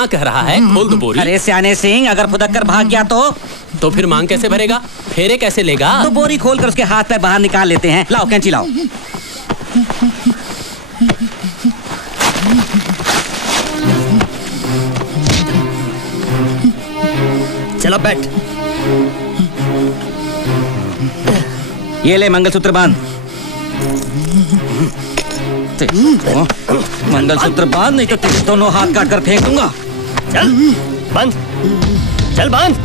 हाँ कह रहा है, खोल दो बोरी। अरे सियाने सिंह, अगर फुदक कर भाग गया तो फिर मांग कैसे भरेगा, फेरे कैसे लेगा? तो बोरी खोल कर उसके हाथ पे बाहर निकाल लेते हैं। लाओ कैंची लाओ। चलो बैठ। ये ले मंगलसूत्र बांध। मंगलसूत्र बांध, नहीं तो तेरे दोनों हाथ काट कर फेंक दूंगा। चल बांध, चल बांध।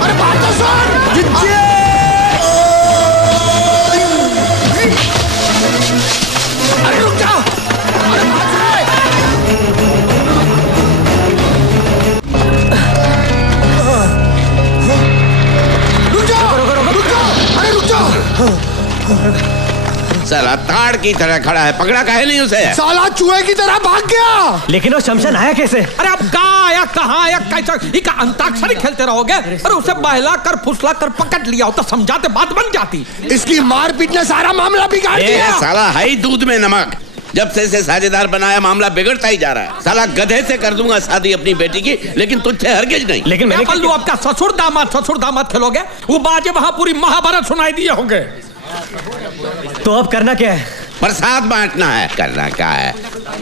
अरे बात तो सुन। अरे रुक जा। अरे साला ताड़ की तरह खड़ा है, पकड़ा काहे नहीं उसे? साला चूहे की तरह भाग गया। लेकिन वो शमशान आया कैसे? अरे अब कहाँ आया, कहाँ आया, कैसा? इका अंताक्षरी खेलते रहोगे? अरे उसे बहला कर फुसला कर पकड़ लिया हो तो समझाते बात बन जाती। इसकी मारपीट ने सारा मामला बिगाड़ दिया। साला है ही दूध में नमक। जब से इसे साझेदार बनाया मामला बिगड़ता ही जा रहा है। साला गधे से कर दूंगा शादी अपनी बेटी की, लेकिन तुझसे हरगिज नहीं। लेकिन मैंने पल्लू आपका ससुर दामाद खेलोगे? वो बाजे वहां पूरी महाभारत सुनाई दिए होंगे। तो अब करना क्या है? प्रसाद बांटना है। करना क्या है,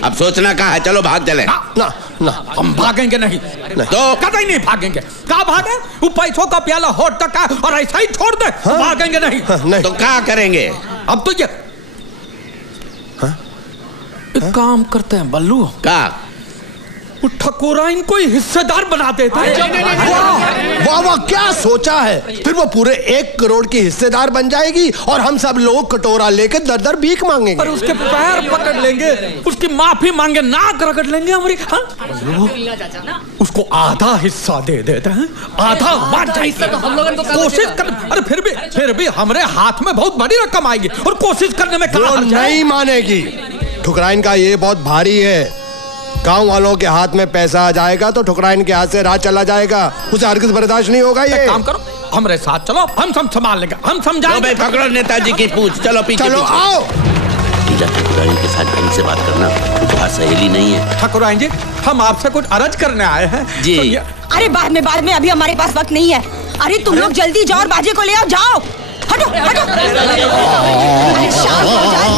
अब सोचना क्या है। चलो भाग चले। ना ना हम भागेंगे नहीं, तो कतई नहीं भागेंगे। कहाँ भागे? वो पैसों का प्याला होठ तक है और ऐसा ही छोड़ दे। हाँ? भागेंगे नहीं। हाँ, नहीं। तो क्या करेंगे? अब तो ये एक काम करते हैं बल्लू, क्या? वो ठकुरा इनको हिस्सेदार बना देते हैं। वाह वाह, क्या सोचा है। फिर वो पूरे 1 करोड़ की हिस्सेदार बन जाएगी और हम सब लोग कटोरा लेकर दर दर भीख मांगेंगे। पर उसके पैर पकड़ लेंगे, उसकी माफी मांगे, नाक रगड़ लेंगे हमारी। हाँ? उसको आधा हिस्सा दे देते हैं, आधा बांट जाएगी। कोशिश कर। अरे फिर भी हमारे हाथ में बहुत बड़ी रकम आएगी और कोशिश करने में वो नहीं मानेगी। ठुकराइन का ये बहुत भारी है। गांव वालों के हाथ में पैसा आ जाएगा तो ठुकराइन के हाथ से राज चला जाएगा। उसे हरगिज़ बर्दाश्त नहीं होगा। ये काम करो, हमारे साथ चलो, हम सब संभाल लेंगे, हम समझाएंगे। पकड़ो नेताजी की पूछ। चलो पीछे। चलो आओ। ठकुराइन के साथ ढंग से बात करना, तुम्हारा सहेली नहीं है। ठकुराइन जी, हम आपसे कुछ अर्ज करने आए हैं जी। अरे बाद में, अभी हमारे पास वक्त नहीं है। अरे तुम लोग जल्दी जाओ और बाजे को ले आओ। जाओ, हटो हटो। अरे शाम हो जाए,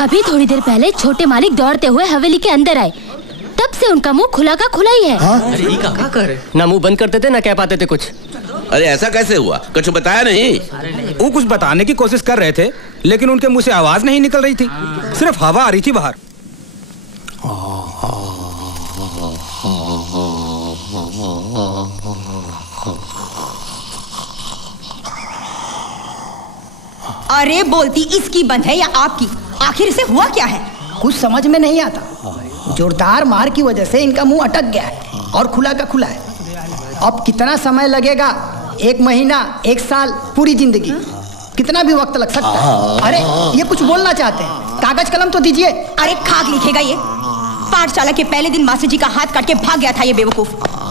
अभी थोड़ी देर पहले छोटे मालिक दौड़ते हुए हवेली के अंदर आए, तब से उनका मुंह खुला का खुला ही है। अरे क्या करे? ना मुंह बंद करते थे ना कह पाते थे कुछ। अरे ऐसा कैसे हुआ, कुछ बताया नहीं? वो कुछ बताने की कोशिश कर रहे थे, लेकिन उनके मुंह से आवाज नहीं निकल रही थी, सिर्फ हवा आ रही थी बाहर। अरे बोलती इसकी बंद है या आपकी? आखिर इसे हुआ क्या है? कुछ समझ में नहीं आता। जोरदार मार की वजह से इनका मुंह अटक गया है और खुला का खुला है। अब कितना समय लगेगा? 1 महीना, 1 साल, पूरी जिंदगी, कितना भी वक्त लग सकता है। अरे ये कुछ बोलना चाहते हैं, कागज कलम तो दीजिए। अरे खाक लिखेगा ये। पाठशाला के पहले दिन मास्टर जी का हाथ काट के भाग गया था ये बेवकूफ।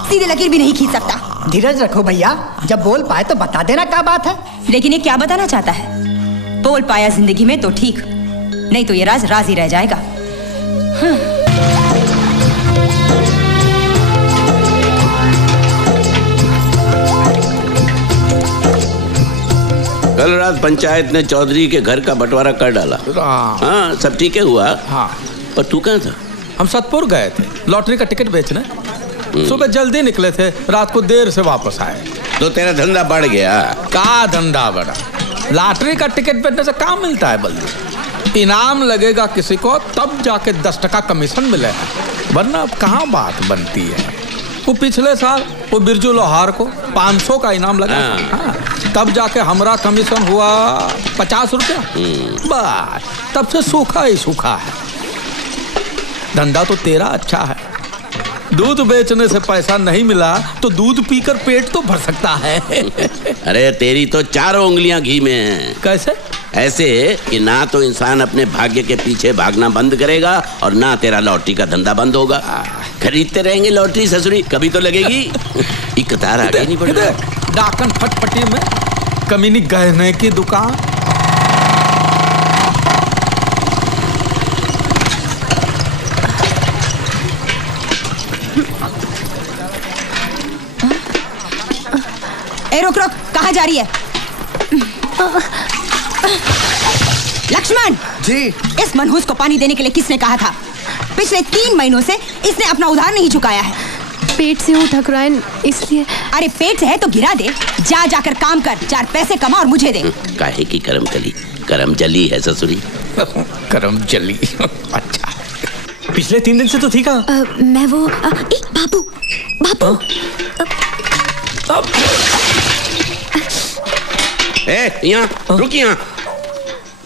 सीधे लकीर भी नहीं खींच सकता। धीरज रखो भैया, जब बोल पाए तो बता देना क्या बात है। लेकिन ये क्या बताना चाहता है? बोल पाया जिंदगी में तो ठीक, नहीं तो ये राज राज ही रह जाएगा। कल रात पंचायत ने चौधरी के घर का बंटवारा कर डाला। हाँ, सब ठीक है हुआ। हाँ। पर तू कहाँ था? हम सतपुर गए थे लॉटरी का टिकट बेचने। सुबह जल्दी निकले थे, रात को देर से वापस आए। तो तेरा धंधा बढ़ गया। का धंधा बढ़ा? लॉटरी का टिकट बेचने से काम मिलता है बल्लू? इनाम लगेगा किसी को तब जाके 10 टका कमीशन मिलेगा, वरना अब कहाँ बात बनती है। वो पिछले साल वो बिरजू लोहार को 500 का इनाम लगा। हाँ, तब जाके हमारा कमीशन हुआ 50 रुपया। बस तब से सूखा ही सूखा है। धंधा तो तेरा अच्छा है, दूध बेचने से पैसा नहीं मिला तो दूध पीकर पेट तो भर सकता है। अरे तेरी तो 4 उंगलियां घी में हैं। कैसे? ऐसे कि ना तो इंसान अपने भाग्य के पीछे भागना बंद करेगा और ना तेरा लॉटरी का धंधा बंद होगा। खरीदते रहेंगे लॉटरी ससुरी, कभी तो लगेगी। एक कतार आगे नहीं बढ़ रहा। डाकन फटपटी में कमीनी गहने की दुकान। ए रुक रुक, कहाँ जा रही है? लक्ष्मण जी। इस मनहूस को पानी देने के लिए किसने कहा था? पिछले 3 महीनों से इसने अपना उधार नहीं चुकाया है। पेट से हूँ ठकुराइन, इसलिए। अरे पेट से है तो गिरा दे, जा जाकर काम कर, 4 पैसे कमा और मुझे दे। काहे की करम जली? करम जली है ससुरी। करम जली। अच्छा, पिछले 3 दिन से तो थी कहाँ? मैं वो बाबू बाबू। यहाँ रुक, यहाँ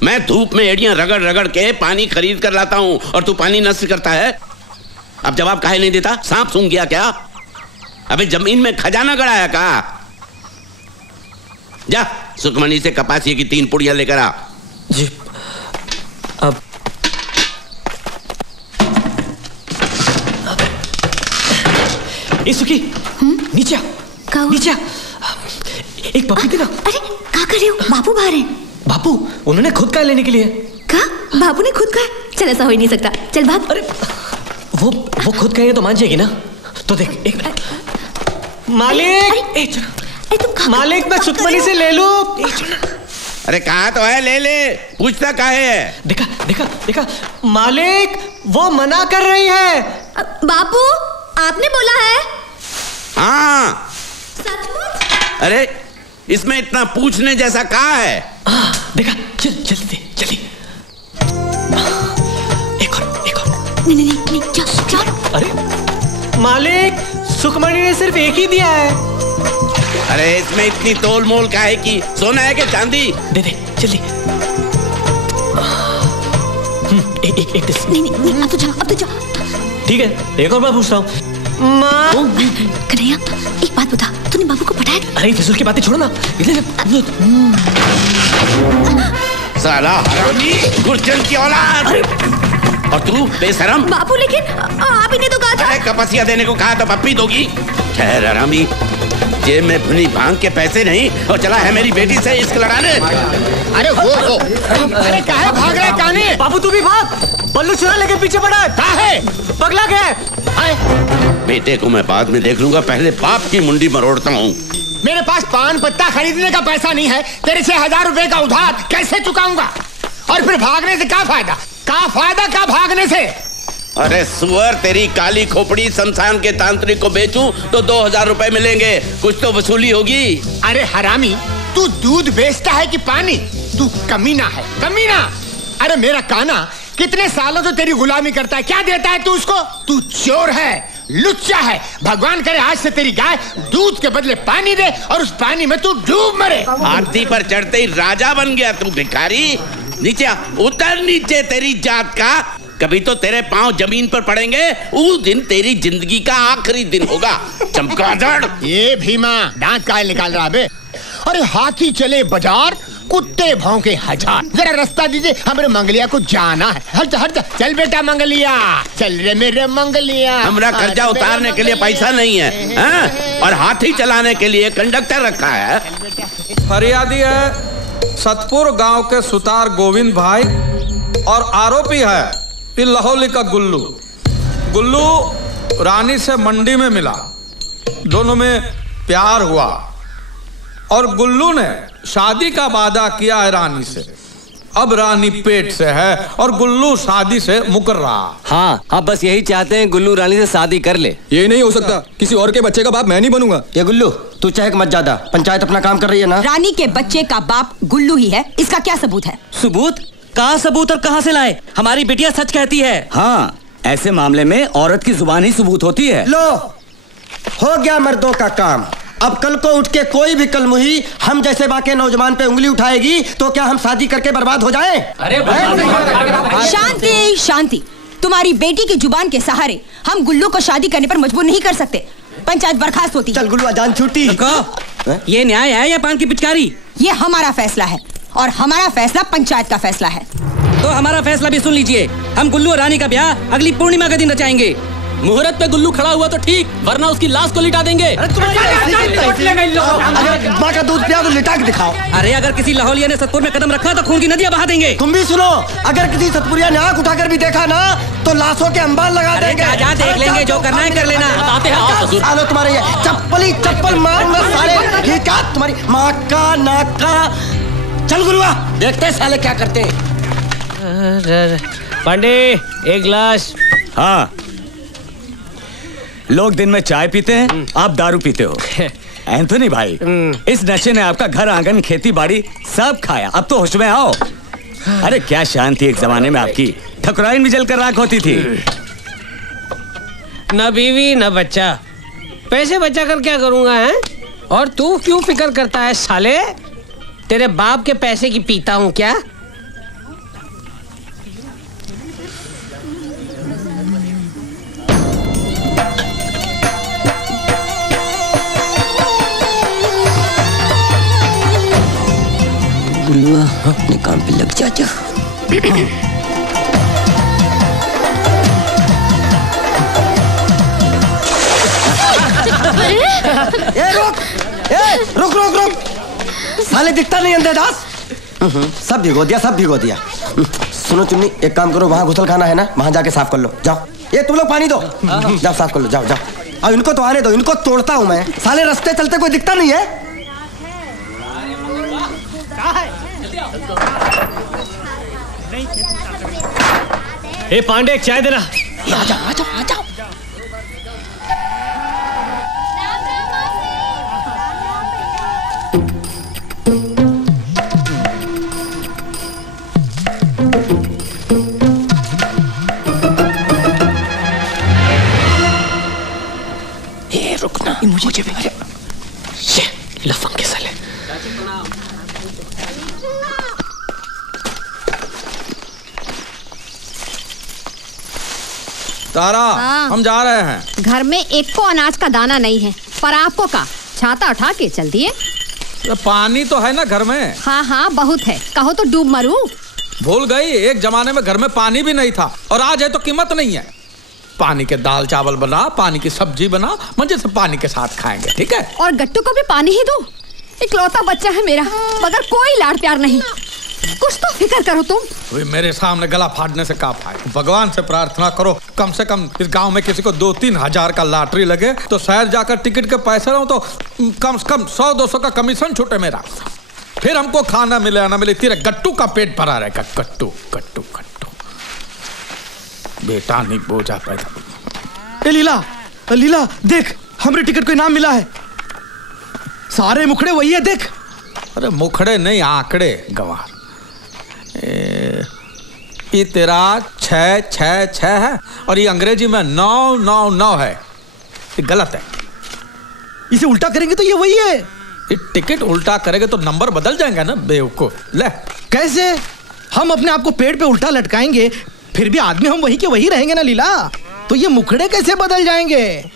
मैं धूप में एड़ियां रगड़ रगड़ के पानी खरीद कर लाता हूँ और तू पानी नष्ट करता है। अब जवाब काहे नहीं देता? सांप सूंघ गया क्या? अबे जमीन में खजाना गड़ाया का? जा सुखमनी से कपासिये की 3 पुड़ियां लेकर आ। जी। अब सुखी नीचे नीचे एक पप्पी देना। अरे क्या कर रहे हो? बाबू बाहर हैं। बापू उन्होंने खुद का लेने के लिए। क्या? बाबू ने खुद का? चल ऐसा हो ही नहीं सकता, चल भाग। अरे वो खुद कहेंगे तो मान जाएगी ना। तो देख एक मालिक, मालिक मैं सुखमनी से ले लूं। अरे कहा तो है, ले ले, पूछता काहे है? देखा देखा देखा मालिक वो मना कर रही है। बापू आपने बोला है? हाँ। अरे इसमें इतना पूछने जैसा कहा है? देखा, चल जल्दी जल्दी। एक और। नहीं चल। अरे मालिक सुखमणी ने सिर्फ एक ही दिया है। अरे इसमें इतनी तोल मोल काहे की? सोना है कि चांदी? दे दे जल्दी। एक नहीं अब तो जा। ठीक है, एक और बार पूछता हूँ। कन्हैया एक बात बता, तूने बाबू को पटाया? अरे फिजूल की बातें छोड़ो ना। साला हरामी, गुर्जन की औलाद। और तू बेशरम। बाबू लेकिन आप ही ने तो कहा था। अरे कपसिया देने को कहा तो पप्पी दोगी? ठहर हरामी, जेब में भुनी भांग के पैसे नहीं और चला है मेरी बेटी से इश्क लड़ाने। अरे वो अरे काहे भाग रहा है काने? बाबू तू भी भाग, बल्लू चुरा लेके पीछे पड़ा। काहे? पगला गया। बेटे को मैं बाद में देख लूंगा, पहले बाप की मुंडी मरोड़ता हूँ। मेरे पास पान पत्ता खरीदने का पैसा नहीं है, तेरे से 1000 रुपए का उधार कैसे चुकाऊंगा? और फिर भागने से क्या फायदा? क्या भागने से? अरे सुअर, तेरी काली खोपड़ी शमशान के तांत्रिक को बेचूं तो 2000 रुपए मिलेंगे, कुछ तो वसूली होगी। अरे हरामी, तू दूध बेचता है कि पानी? तू कमीना है, कमीना। अरे मेरा काना कितने सालों से तेरी गुलामी करता है, क्या देता है तू उसको? तू चोर है, लुच्चा है। भगवान करे आज से तेरी गाय दूध के बदले पानी दे और उस पानी में तू डूब मरे। हाथी पर चढ़ते ही राजा बन गया तू भिखारी। नीचे उतर, नीचे तेरी जात का। कभी तो तेरे पांव जमीन पर पड़ेंगे, उस दिन तेरी जिंदगी का आखिरी दिन होगा। चमगादड़। ये भीमा दांत काहे निकाल रहा बे? अरे हाथी चले बाजार, कुत्ते भौंके 1000। जरा रास्ता दीजिए, हमारे मंगलिया को जाना है। हट हट, चल बेटा मंगलिया, चल रे मेरे मंगलिया। हमरा कर्जा उतारने के लिए पैसा नहीं है, हाँ? और हाथी चलाने के लिए कंडक्टर रखा है। फरियादी है सतपुर गांव के सुतार गोविंद भाई और आरोपी है ये लाहौली का गुल्लू। गुल्लू रानी से मंडी में मिला, दोनों में प्यार हुआ और गुल्लू ने शादी का वादा किया है रानी से। अब रानी पेट से है और गुल्लू शादी से मुकर रहा। हाँ, आप बस यही चाहते हैं गुल्लू रानी से शादी कर ले। ये नहीं हो सकता, किसी और के बच्चे का बाप मैं नहीं बनूंगा। ये गुल्लू तू चहक मत ज्यादा, पंचायत अपना काम कर रही है ना। रानी के बच्चे का बाप गुल्लू ही है, इसका क्या सबूत है? सबूत? कहाँ सबूत और कहाँ से लाए? हमारी बिटिया सच कहती है। हाँ, ऐसे मामले में औरत की जुबान ही सबूत होती है। लो, हो गया मर्दों का काम। अब कल को उठ के कोई भी कलमुही हम जैसे बाके नौजवान पे उंगली उठाएगी तो क्या हम शादी करके बर्बाद हो जाएं? अरे शांति शांति, तुम्हारी बेटी की जुबान के सहारे हम गुल्लू को शादी करने पर मजबूर नहीं कर सकते। पंचायत बर्खास्त होती। चल गुल्लू, अजान छुट्टी। ये न्याय है या पान की पिचकारी? ये हमारा फैसला है और हमारा फैसला पंचायत का फैसला है। तो हमारा फैसला भी सुन लीजिए। हम गुल्लू और रानी का ब्याह अगली पूर्णिमा के दिन रचाएंगे। मुहूर्त पे गुल्लू खड़ा हुआ तो ठीक, वरना उसकी लाश को लिटा देंगे। माँ का दूध पिया तो लिटा के दिखाओ। अरे अगर किसी लाहौलिया ने सतपुर में कदम रखा तो खून की नदियां बहा देंगे। तुम भी सुनो, अगर किसी सतपुरिया ने आंख उठाकर भी देखा ना तो लाशों के अंबार लगा देंगे। जा देख लेंगे, जो करना है कर लेना। आते हैं आओ ससुर। सालो तुम्हारे ये चप्पल मारूंगा साले। ये क्या तुम्हारी माँ का नाक का। चल गुरुआ, देखते साले क्या करते। पांडे एक गिलास। हाँ, लोग दिन में चाय पीते हैं, आप दारू पीते हो। एंथोनी भाई, इस नशे ने आपका घर आंगन खेती बाड़ी सब खाया। अब तो होश में आओ। अरे क्या शान थी एक जमाने में आपकी, ठकुराइन भी जलकर राख होती थी। न बीवी न बच्चा, पैसे बचा कर क्या करूंगा है? और तू क्यों फिक्र करता है साले? तेरे बाप के पैसे की पीता हूं क्या? गुल्लुआ अपने काम पे लग जा। रुक साले दिखता नहीं अंधेदास। सब भिगो दिया। सुनो चुन्नी, एक काम करो, वहाँ घुसल खाना है ना, वहाँ जाके साफ कर लो। जाओ, ये तुम लोग पानी दो, जाओ साफ कर लो। जाओ। अब इनको तो आने दो, इनको तोड़ता हूँ मैं। साले रास्ते चलते कोई दिखता नहीं है। ए पांडे, एक चाय देना। आ जाओ। ये रुकना, मुझे भी ये लफंग के साले। तारा, हाँ। हम जा रहे हैं। घर में एक को अनाज का दाना नहीं है, पर आपको का छाता उठा के चल दिए। पानी तो है ना घर में। हाँ बहुत है, कहो तो डूब मरूं। भूल गई, एक जमाने में घर में पानी भी नहीं था, और आज है तो कीमत नहीं है। पानी के दाल चावल बना, पानी की सब्जी बना, मजे से पानी के साथ खाएंगे, ठीक है? और गट्टू को भी पानी ही दो। इकलौता बच्चा है मेरा, मगर कोई लाड़ प्यार नहीं। कुछ तो फिक्र करो तुम। मेरे सामने गला फाड़ने से का फायदा? भगवान से प्रार्थना करो कम से कम इस गांव में किसी को 2-3 हजार का लॉटरी लगे तो शहर जाकर टिकट के पैसे रहो तो कम से कम 100-200 का कमीशन छूटे मेरा। फिर हमको खाना मिले या ना मिले, तेरे गट्टू का पेट भरा रहेगा। गट्टू बेटा नहीं बोझा पैदा। लीला देख, हमारे टिकट को इनाम मिला है। सारे मुखड़े वही है, देख। अरे मुखड़े नहीं, आंकड़े गंवार। ये तेरा 666 है और ये अंग्रेजी में 999 है। ये गलत है। इसे उल्टा करेंगे तो ये वही है। ये टिकट उल्टा करेंगे तो नंबर बदल जाएंगे ना बेवकूफ। ले कैसे? हम अपने आप को पेड़ पे उल्टा लटकाएंगे, फिर भी आदमी हम वही के वही रहेंगे ना लीला। तो ये मुखड़े कैसे बदल जाएंगे?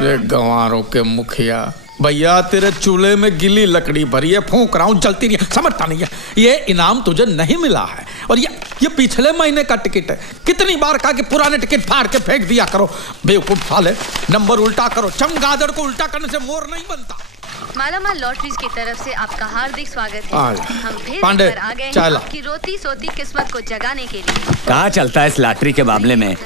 रे गंवारों के मुखिया, भैया तेरे चूल्हे में गिली लकड़ी भरी है, फूंक रहा हूं, जलती नहीं है, समझता नहीं है। ये इनाम तुझे नहीं मिला है, और ये पिछले महीने का टिकट है। कितनी बार कहा कि पुराने टिकट फाड़ के फेंक दिया करो, बेवकूफ साले। नंबर उल्टा करो, चमगादड़ को उल्टा करने से मोर नहीं बनता। मालामाल लॉटरीज की तरफ से आपका हार्दिक स्वागत है। हम फिर पांडे, आ गए चाय हैं ला। आपकी रोती सोती किस्मत को जगाने के लिए। कहाँ चलता है इस लॉटरी के मामले में?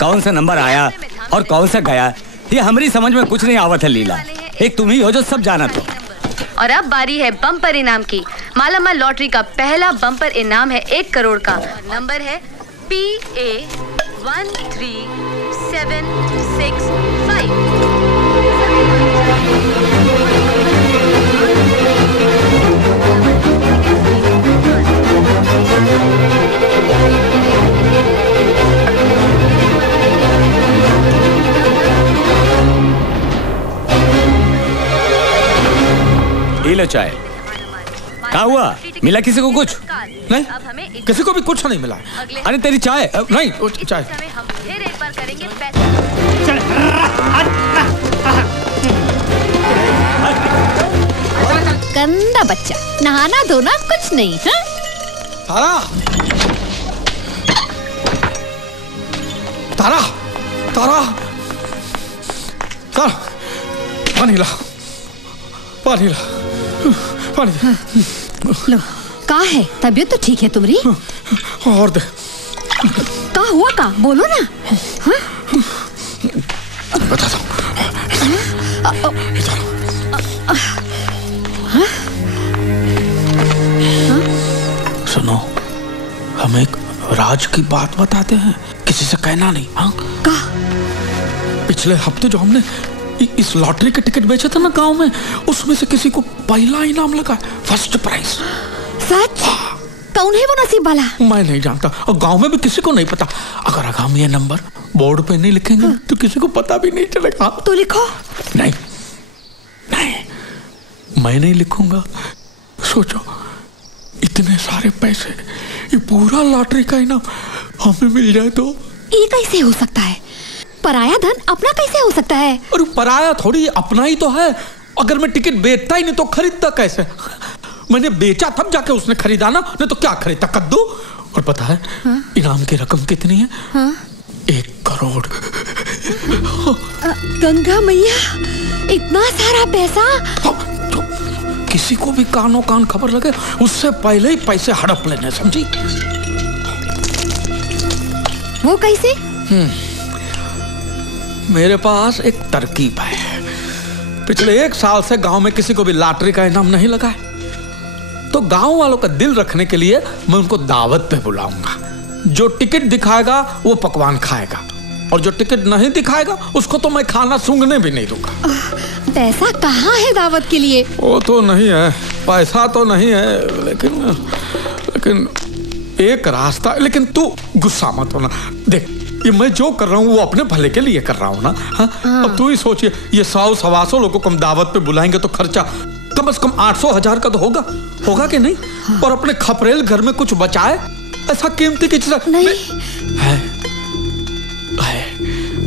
कौन सा नंबर आया और कौन सा गया, ये हमारी समझ में कुछ नहीं आवत है लीला। एक तुम ही हो जो सब जाना। तो और अब बारी है बम्पर इनाम की। मालामाल लॉटरी का पहला बम्पर इनाम है 1 करोड़ का। नंबर है PA 13765। लो चाय। क्या हुआ? मिला किसी को कुछ? नहीं, किसी को भी कुछ नहीं मिला। अरे तेरी चाय नहीं, चाय। हम फिर एक बार करेंगे गंदा बच्चा, नहाना धोना कुछ नहीं। हाँ? तारा, तारा, तारा, तारा, पानी ला, पानी ला, पानी दे। लो, का है? तबीयत तो ठीक है तुम्हारी? और दे। का हुआ का? बोलो ना। हाँ? बता दो। सुनो, हम एक राज की बात बताते हैं, किसी से कहना नहीं। हाँ? पिछले हफ्ते जो हमने इस लॉटरी के टिकट बेचे थे ना गांव में, उसमें से किसी को पहला इनाम लगा, फर्स्ट प्राइज। सच? कौन है वो नसीब वाला? मैं नहीं जानता और गांव में भी किसी को नहीं पता। अगर हम ये नंबर बोर्ड पे नहीं लिखेंगे तो किसी को पता भी नहीं चलेगा। तो लिखो। नहीं, नहीं, मैं नहीं लिखूंगा। सोचो, इतने सारे पैसे, ये पूरा लॉटरी का इनाम हमें मिल जाए तो? ये कैसे हो सकता है? पराया धन अपना कैसे हो सकता है? अरे पराया थोड़ी, अपना ही तो है। अगर मैं टिकट बेचता ही नहीं तो खरीदता कैसे? मैंने बेचा तब जाके उसने खरीदा ना, नहीं तो क्या खरीदता, कद्दू। और पता है इनाम की रकम कितनी है? 1 करोड़। गंगा मैया, इतना सारा पैसा! किसी को भी कानों कान खबर लगे उससे पहले ही पैसे हड़प लेने, समझी? वो कैसे? मेरे पास एक तरकीब है। पिछले 1 साल से गांव में किसी को भी लॉटरी का इनाम नहीं लगा है, तो गांव वालों का दिल रखने के लिए मैं उनको दावत पे बुलाऊंगा। जो टिकट दिखाएगा वो पकवान खाएगा, और जो टिकट नहीं दिखाएगा उसको तो मैं खाना सूंघने भी नहीं दूंगा। पैसा कहाँ है दावत के लिए? वो तो नहीं है, पैसा तो नहीं है, लेकिन एक रास्ता। लेकिन तू गुस्सा मत होना। देख, ये मैं जो कर रहा हूँ वो अपने भले के लिए कर रहा हूँ ना। हाँ? अब तू ही सोचिए, ये 100-125 लोगों को हम दावत पे बुलाएंगे तो खर्चा कम से कम 800-1000 का तो होगा कि नहीं? और अपने खपरेल घर में कुछ बचाए, ऐसा कीमती की चीज नहीं है।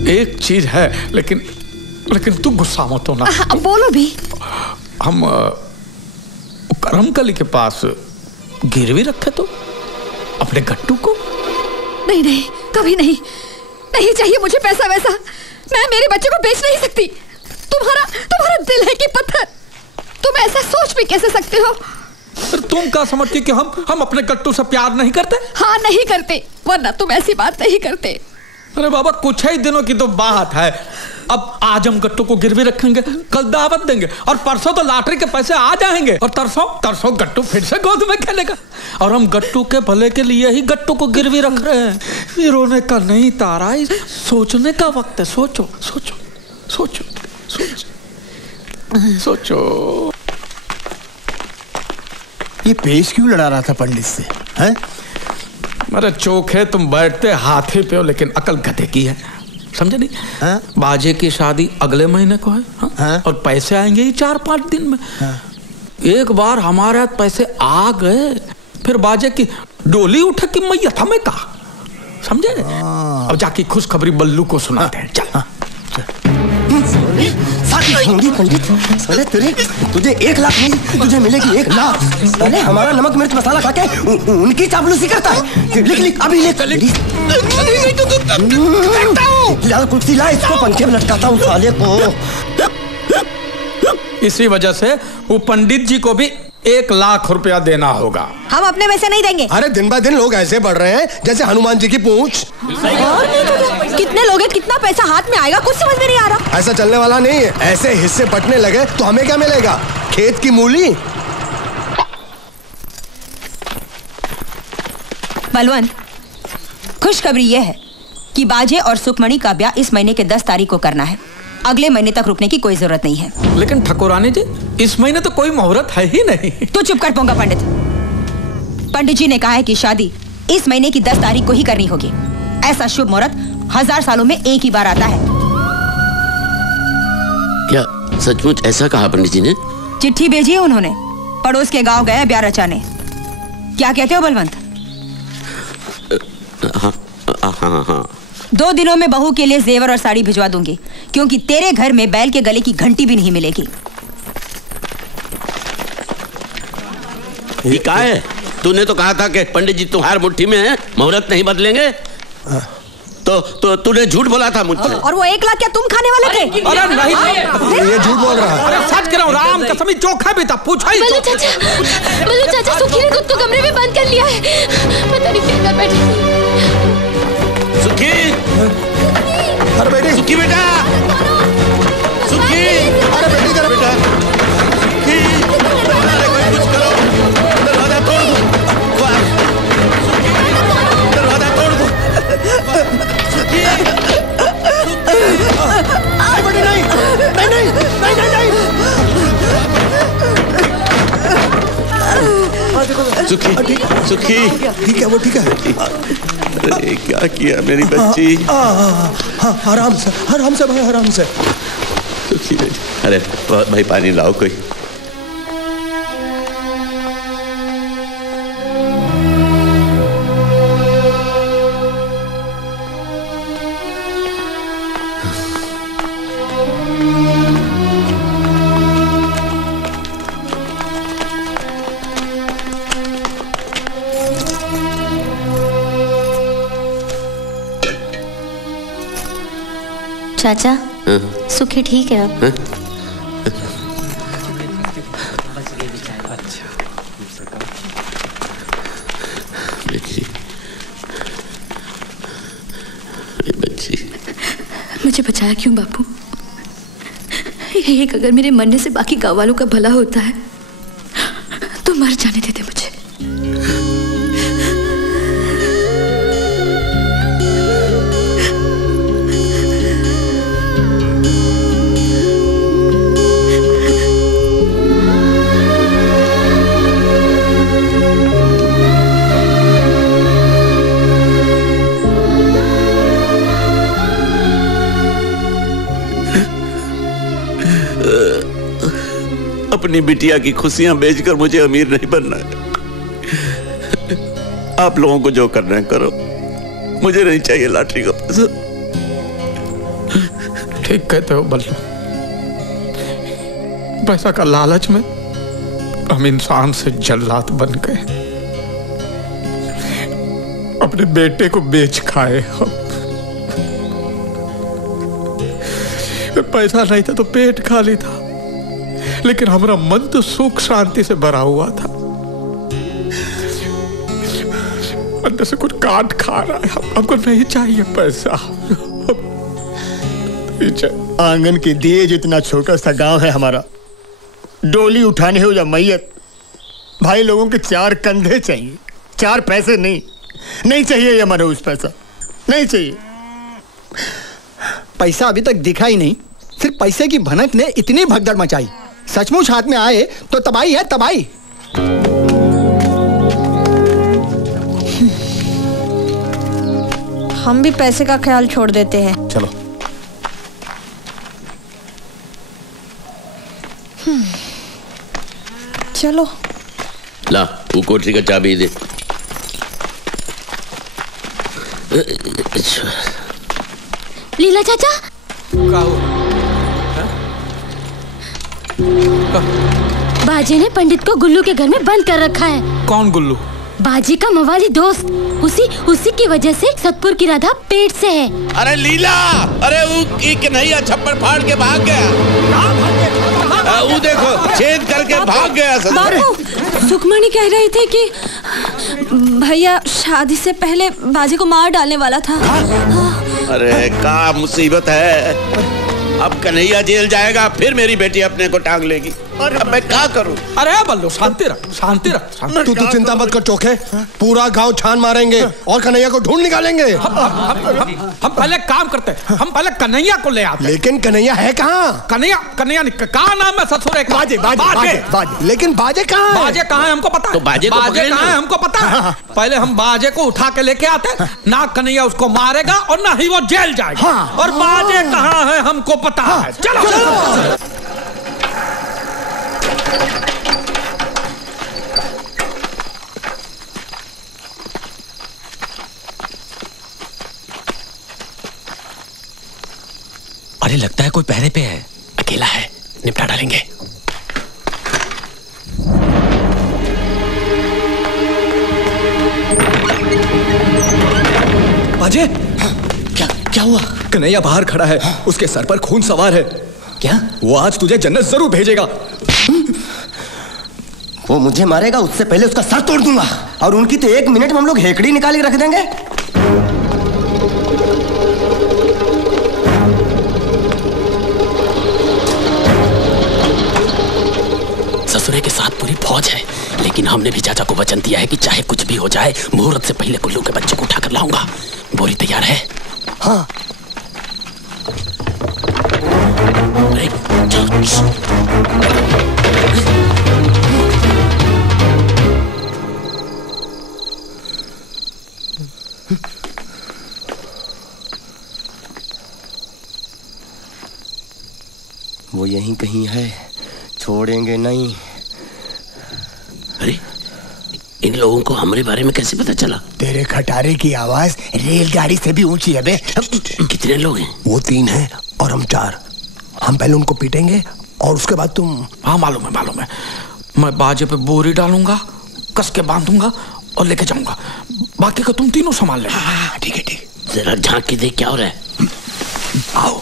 एक चीज है, लेकिन तू गुस्सा मत होना। बोलो भी। हम करमकली के पास गिरवी रखे तो अपने गट्टू को। नहीं नहीं, कभी नहीं, नहीं चाहिए मुझे पैसा वैसा। मैं मेरे बच्चे को बेच नहीं सकती। तुम्हारा दिल है कि पत्थर? तुम ऐसा सोच भी कैसे सकते हो? तुम क्या समझती कि हम अपने गट्टू से प्यार नहीं करते? हाँ, नहीं करते, वरना तुम ऐसी बात नहीं करते। अरे बाबा, कुछ ही दिनों की तो बात है। अब आज हम गट्टू को गिरवी रखेंगे, कल दावत देंगे, और परसों तो लॉटरी के पैसे आ जाएंगे, और तरसों गट्टू फिर से गोद में खेलेगा। और हम गट्टू के भले के लिए ही गट्टू को गिरवी रख रहे हैं। ये रोने का नहीं तारा, सोचने का वक्त है। सोचो सोचो सोचो सोचो सोचो। ये पेश क्यों लड़ा रहा था पंडित से? हैं? मेरे चोखे, तुम बैठते हाथी पे हो लेकिन अकल गधे की है, समझे नहीं? हाँ? बाजे की शादी अगले महीने को है। हाँ? हाँ? और पैसे आएंगे ही 4-5 दिन में। हाँ? एक बार हमारे हाथ पैसे आ गए, फिर बाजे की डोली उठे कि मैया था मैं कहा, समझे? अब जाके खुशखबरी बल्लू को सुनाते हैं। चल। पंडित, तुझे 1 लाख नहीं, तुझे मिलेगी 1 लाख। पहले हमारा नमक मिर्च मसाला खा के उनकी चापलूसी करता है। लिख अभी लिख। लाल कुर्सी ला, इसको पंखे में लटकाता हूँ साले को। इसी वजह से वो पंडित जी को भी 1 लाख रुपया देना होगा। हम अपने में से नहीं देंगे। अरे दिन ब दिन लोग ऐसे बढ़ रहे हैं जैसे हनुमान जी की पूंछ। कितने लोग हैं, कितना पैसा हाथ में आएगा, कुछ समझ में नहीं आ रहा। ऐसा चलने वाला नहीं है। ऐसे हिस्से बंटने लगे तो हमें क्या मिलेगा? खेत की मूली। बलवंत, खुशखबरी यह है कि बाजे और सुखमणि का ब्याह इस महीने के 10 तारीख को करना है। अगले महीने तक रुकने की कोई जरूरत नहीं है। लेकिन ठाकुरानी जी, इस महीने तो कोई मुहूर्त है ही नहीं। तू चुप कर पोंगा पंडित। पंडित जी ने कहा है कि शादी इस महीने की 10 तारीख को ही करनी होगी। ऐसा शुभ मुहूर्त 1000 सालों में एक ही बार आता है। क्या सचमुच ऐसा कहा पंडित जी ने? चिट्ठी भेजी है उन्होंने। पड़ोस के गांव गए ब्याह रचाने। क्या कहते हो बलवंत? हाँ। 2 दिनों में बहू के लिए जेवर और साड़ी भिजवा दूंगी, क्योंकि तेरे घर में बैल के गले की घंटी भी नहीं मिलेगी। ये क्या है? तूने तो कहा था कि पंडित जी तुम्हारी मुट्ठी में है, मुहूर्त नहीं बदलेंगे। तो तूने झूठ बोला था मुझसे। और वो 1 लाख क्या तुम खाने वाले थे? अरे नहीं, ये झूठ बोल रहा है। अरे सच कह रहा हूँ, राम कसम चोखा भी था, पूछा ही बल्लू चाचा सुखी ने खुद को कमरे में बंद कर लिया है। पता नहीं क्या कर बैठी। सुखी, अरे बेटी, सुखी बेटा, सुखी, अरे बेटी जरा बेटा, सुखी, अरे कोई कुछ करो, दरवाजा तोड़ दो, सुखी, दरवाजा तोड़ दो, सुखी, नहीं बेटी नहीं, नहीं नहीं नहीं नहीं नहीं। सुखी, सुखी, ठीक है वो ठीक है। अरे क्या किया मेरी बच्ची? आराम से भाई, आराम से। सुखी बेटी, अरे भाई पानी लाओ कोई। चाचा, सुखी ठीक है अब? बच्ची, मुझे बचाया क्यों बापू? एक अगर मेरे मरने से बाकी गाँव वालों का भला होता है तो मर जाने देते मुझे। अपनी बिटिया की खुशियां बेचकर मुझे अमीर नहीं बनना है। आप लोगों को जो करना है करो, मुझे नहीं चाहिए लॉटरी का पैसा। ठीक कहते हो बल्लू, पैसा का लालच में हम इंसान से जल्लाद बन गए, अपने बेटे को बेच खाए हम। पैसा नहीं था तो पेट खाली था, लेकिन हमारा मन तो सुख शांति से भरा हुआ था। अंदर से कुछ काट खा रहा है। हमको नहीं चाहिए पैसा। आंगन के दिए जितना छोटा सा गांव है हमारा, डोली उठाने हो या मैयत, भाई लोगों के 4 कंधे चाहिए, 4 पैसे नहीं चाहिए ये मनोज, पैसा नहीं चाहिए। पैसा अभी तक दिखा ही नहीं, सिर्फ पैसे की भनक ने इतनी भगदड़ मचाई। सचमुच हाथ में आए तो तबाही है, तबाही। हम भी पैसे का ख्याल छोड़ देते हैं। चलो। चलो ला, वो कोठरी का चाबी दे। लीला चाचा, बाजी ने पंडित को गुल्लू के घर में बंद कर रखा है। कौन गुल्लू? बाजी का मवाली दोस्त। उसी की वजह से सतपुर की राधा पेट से है। अरे लीला, अरे वो कन्हैया छप्पर फाड़ के भाग गया। वो देखो छेद करके भाग गया। बापू, सुखमणि कह रही थी कि भैया शादी से पहले बाजी को मार डालने वाला था। अरे क्या मुसीबत है, अब कन्हैया जेल जाएगा, फिर मेरी बेटी अपने को टांग लेगी। अब मैं क्या करूं? अरे बल्लू शांति रख, शांति रख। तू तो चिंता मत कर चोखे, पूरा गांव छान मारेंगे और कन्हैया को ढूंढ निकालेंगे। हम पहले काम करते हैं, हम पहले कन्हैया को ले आते। लेकिन कन्हैया है कहाँ? कन्हैया कहाँ नाम है ससुर? बाजे बाजे बाजे बाजे। लेकिन बाजे कहाँ है? बाजे कहाँ है हमको पता है। तो बाजे कहाँ है हमको पता है। पहले हम बाजे को उठा के लेके आते, ना कन्हैया उसको मारेगा और ना ही वो जेल जाएगा। और बाजे कहाँ है हमको पता है। चलो। अरे लगता है कोई पहरे पे है। अकेला है, निपटा डालेंगे। बाजे, क्या हुआ? कन्हैया बाहर खड़ा है, उसके सर पर खून सवार है। क्या? वो आज तुझे जन्नत जरूर भेजेगा। वो मुझे मारेगा, उससे पहले उसका सर तोड़ दूंगा। और उनकी तो 1 मिनट में हम लोग हेकड़ी निकाल के रख देंगे। ससुरे के साथ पूरी फौज है, लेकिन हमने भी चाचा को वचन दिया है कि चाहे कुछ भी हो जाए, मुहूर्त से पहले कुल्लू के बच्चे को उठाकर लाऊंगा। बोरी तैयार है? हाँ। वो यहीं कहीं है, छोड़ेंगे नहीं। अरे, इन लोगों को हमारे बारे में कैसे पता चला? तेरे खटारे की आवाज रेलगाड़ी से भी ऊंची है बे। कितने लोग हैं? वो 3 हैं और हम 4। हम पहले उनको पीटेंगे और उसके बाद तुम। हाँ मालूम है। मैं बाजे पे बोरी डालूंगा, कस के बांधूंगा और लेके जाऊंगा। बाकी का तुम तीनों संभाल लेना। हाँ, ठीक है। जरा झांक के देख क्या हो रहा है। आओ।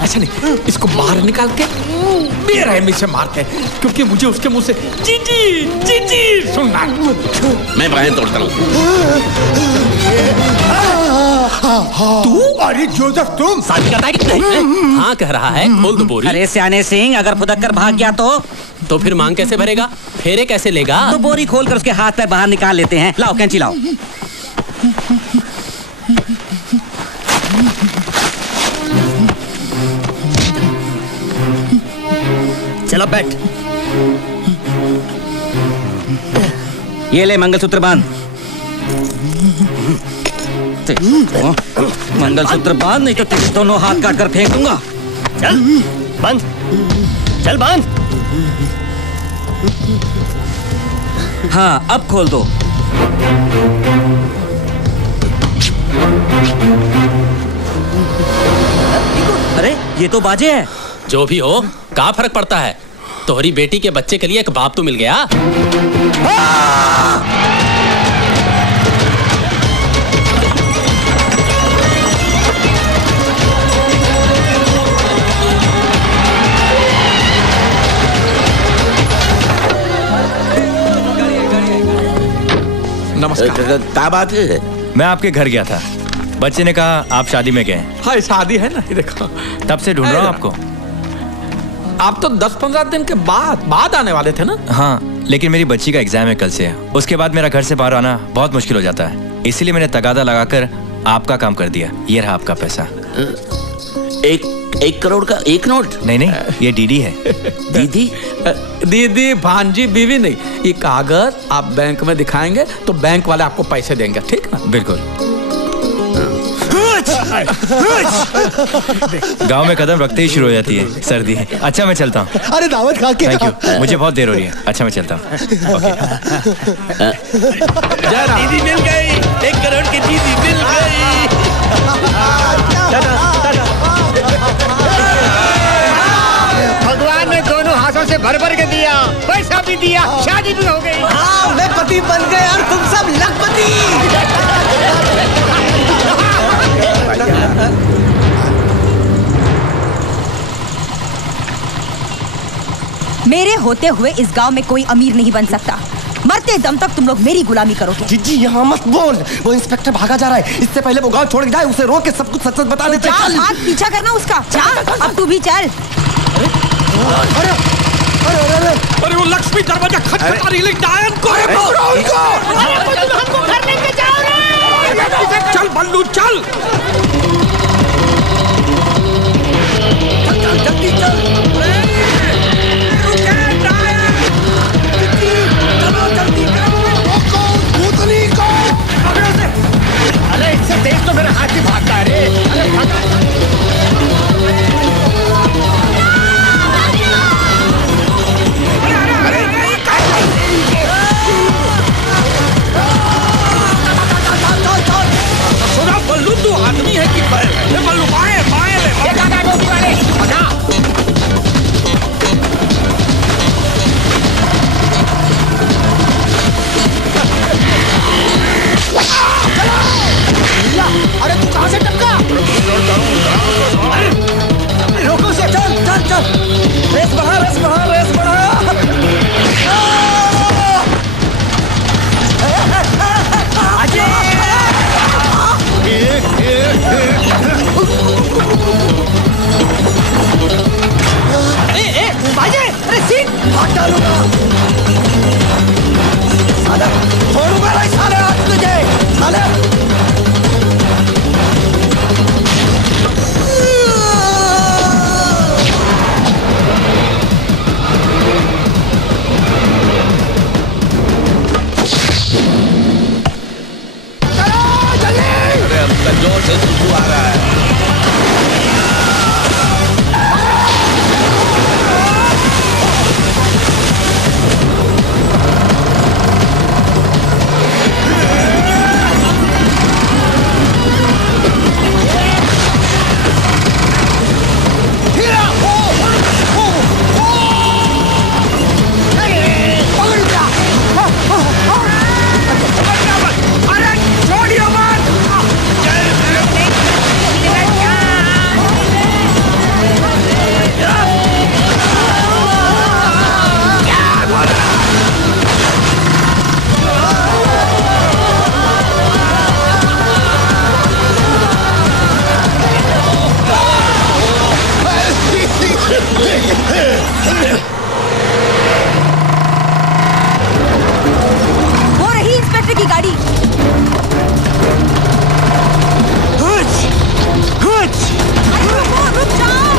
ऐसा नहीं, इसको बाहर निकाल के बेरहमी से मारते हैं, क्योंकि मुझे उसके मुंह से चींटी सुनना। मैं बाहें तोड़ता हूँ। तू? अरे जोसेफ, तुम? शादी करता है कि नहीं? हाँ कह रहा है, खोल दो बोरी। अरे सियाने सिंह, अगर फुदक कर भाग गया तो फिर मांग कैसे भरेगा? फेरे कैसे लेगा? तो बोरी खोल कर उसके हाथ पे बाहर निकाल लेते हैं। लाओ कैंची लाओ। चलो बैठ। ये ले मंगलसूत्र बांध। मंगलसूत्र बांध, नहीं तो तेरे दोनों हाथ काट कर फेंक दूंगा। चल बांध, चल बांध। हाँ अब खोल दो। अरे ये तो बाजे है। जो भी हो, क्या फर्क पड़ता है? तोहरी बेटी के बच्चे के लिए एक बाप तो मिल गया। नमस्कार। क्या बात है? मैं आपके घर गया था, बच्चे ने कहा आप शादी में गए। हाँ शादी है ना, ये देखो। तब से ढूंढ रहा हूँ आपको। आप तो 10-15 दिन के बाद आने वाले थे ना? हाँ, लेकिन मेरी बच्ची का एग्जाम है कल से। उसके बाद मेरा घर से बाहर आना बहुत मुश्किल हो जाता है, इसीलिए मैंने तगादा लगाकर आपका काम कर दिया। ये रहा आपका पैसा। 1 करोड़ का 1 नोट? नहीं, ये डीडी है। दीदी भांजी बीवी नहीं, ये कागज आप बैंक में दिखाएंगे तो बैंक वाले आपको पैसे देंगे, ठीक ना? बिल्कुल। गांव में कदम रखते ही शुरू हो जाती है सर्दी। अच्छा मैं चलता हूँ। अरे दावत खा के। थैंक यू, मुझे बहुत देर हो रही है। अच्छा मैं चलता हूँ। दीदी मिल गई, 1 करोड़ की दीदी मिल गई। भगवान ने दोनों हाथों से भर के दिया, पैसा भी दिया, शादी भी हो गई। हाँ, मैं पति बन गया और तुम सब लखपति। मेरे होते हुए इस गांव में कोई अमीर नहीं बन सकता। मत मरते दम तक तुम लोग मेरी गुलामी करोगे। जीजी यहाँ मत बोल, वो इंस्पेक्टर भागा जा रहा है, इससे पहले वो गांव छोड़ के जाए उसे रोक के सब कुछ सच सच बता देते। भाग, पीछा करना उसका। अब तू भी चल। अरे वो लक्ष्मी दरवाजा खटखटा रही है, डायन को घर लेके जाओ रे। चल बल्लू चल। जल्दी चल। अरे इससे देख तो मेरा हाथ ही भागता है रे। अरे भागा। सुना बल्लू, तू आदमी है कि बैल है? ये बल्लू बाएं बाएं ले। ये दादा वो वाले भगा। अरे तू कहां से टपका? रोको से, चल चल चल, रेस बढ़ा रेस बढ़ा रेस बढ़ा। बाजे, अरे सीट हाथ डालूंगा साले, छोड़ूंगा नहीं साले आज तुझे साले। अरे अब तक जोर से खुशबू आ रहा है। वो रही इंस्पेक्टर की गाड़ी। रुक जाओ,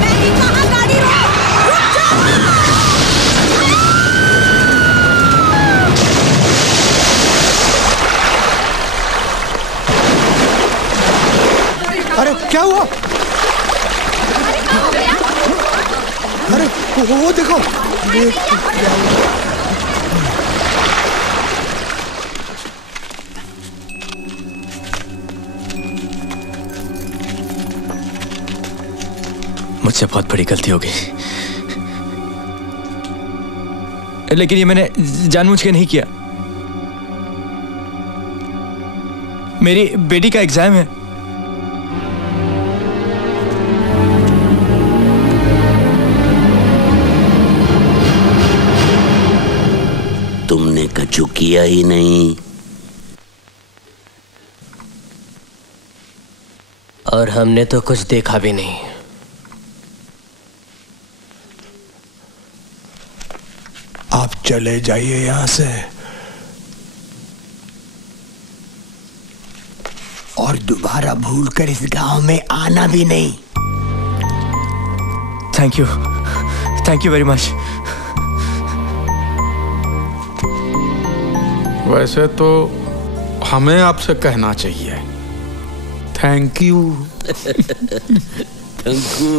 मैंने कहा गाड़ी रुक जाओ। अरे क्या हुआ? अरे वो देखो। मुझसे बहुत बड़ी गलती हो गई, लेकिन ये मैंने जानबूझ के नहीं किया। मेरी बेटी का एग्जाम है। तुमने कछु किया ही नहीं। और हमने तो कुछ देखा भी नहीं। आप चले जाइए यहां से और दोबारा भूलकर इस गांव में आना भी नहीं। Thank you very much. वैसे तो हमें आपसे कहना चाहिए थैंक यू। Thank you.